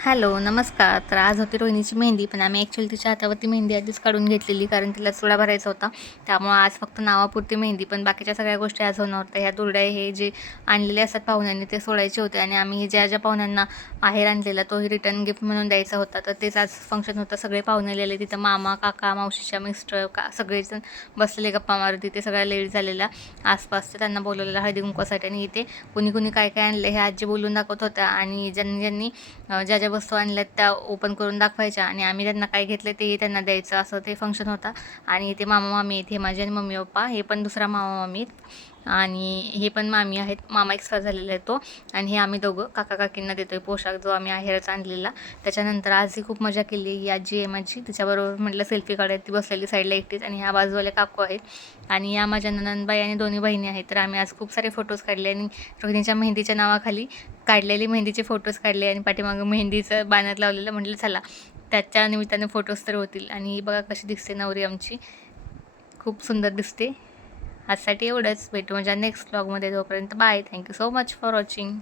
Hello, नमस्कार. तर आज होती रोहिणीची मेहंदी, पण आम्ही ॲक्च्युअली तिच्या हातावरती मेहंदी आधीच काढून घेतलेली, कारण तिला चुडा भरायचा होता. त्यामुळं आज फक्त नावापुरती मेहंदी, पण बाकीच्या सगळ्या गोष्टी आज होणार होत्या. ह्या दुर्ड्या हे जे आणलेले असतात पाहुण्यांनी ते सोडायचे होते आणि आम्ही ज्या ज्या पाहुण्यांना आहेर आणलेला तोही रिटर्न गिफ्ट म्हणून द्यायचा होता. तर तेच आज फंक्शन होतं. सगळे पाहुणे आलेले. तिथं मामा, काका, मावशीच्या मिस्टर सगळेजण बसलेले गप्पा मारत. तिथे सगळ्या लेडीज झालेल्या आसपासच्या, त्यांना बोलवलेलं हळदी कुंकवासाठी. आणि इथे कुणी कुणी काय काय आणलं हे आजी बोलून दाखवत होत्या आणि ज्यांनी ज्यांनी ज्या ज्या वस्तू आणल्यात त्या ओपन करून दाखवायच्या आणि आम्ही त्यांना काय घेतलं तेही त्यांना द्यायचं, असं ते फंक्शन होता. आणि इथे मामा मामी आहेत, हे माझे आणि मम्मी पप्पा, हे पण दुसरा मामा मामी आणि हे पण मामी आहेत. मामा एक्सपायर झालेला आहे तो. आणि हे आम्ही दोघं काका काकींना देतोय पोशाख, जो आम्ही आहेरच आणलेला. त्याच्यानंतर आजही खूप मजा केली. ही आजी आहे माझी, तिच्याबरोबर म्हटलं सेल्फी काढायला. ती बसलेली साईडला एकटीच आणि ह्या बाजूवाले काकू आहेत आणि या माझ्या ननंदबाई आणि दोन्ही बहिणी आहेत. तर आम्ही आज खूप सारे फोटोज काढले आणि रोहिणीच्या मेहंदीच्या नावाखाली काढलेले मेहंदीचे फोटोज काढले आणि पाठीमागं मेहंदीचं बॅनर लावलेलं. म्हटलं चला त्याच्या निमित्ताने फोटोज तर होतील. आणि ही बघा कशी दिसते नवरी आमची, खूप सुंदर दिसते. आजसाठी एवढंच. भेटू माझ्या नेक्स्ट व्लॉगमध्ये. तोपर्यंत bye. Thank you so much for watching.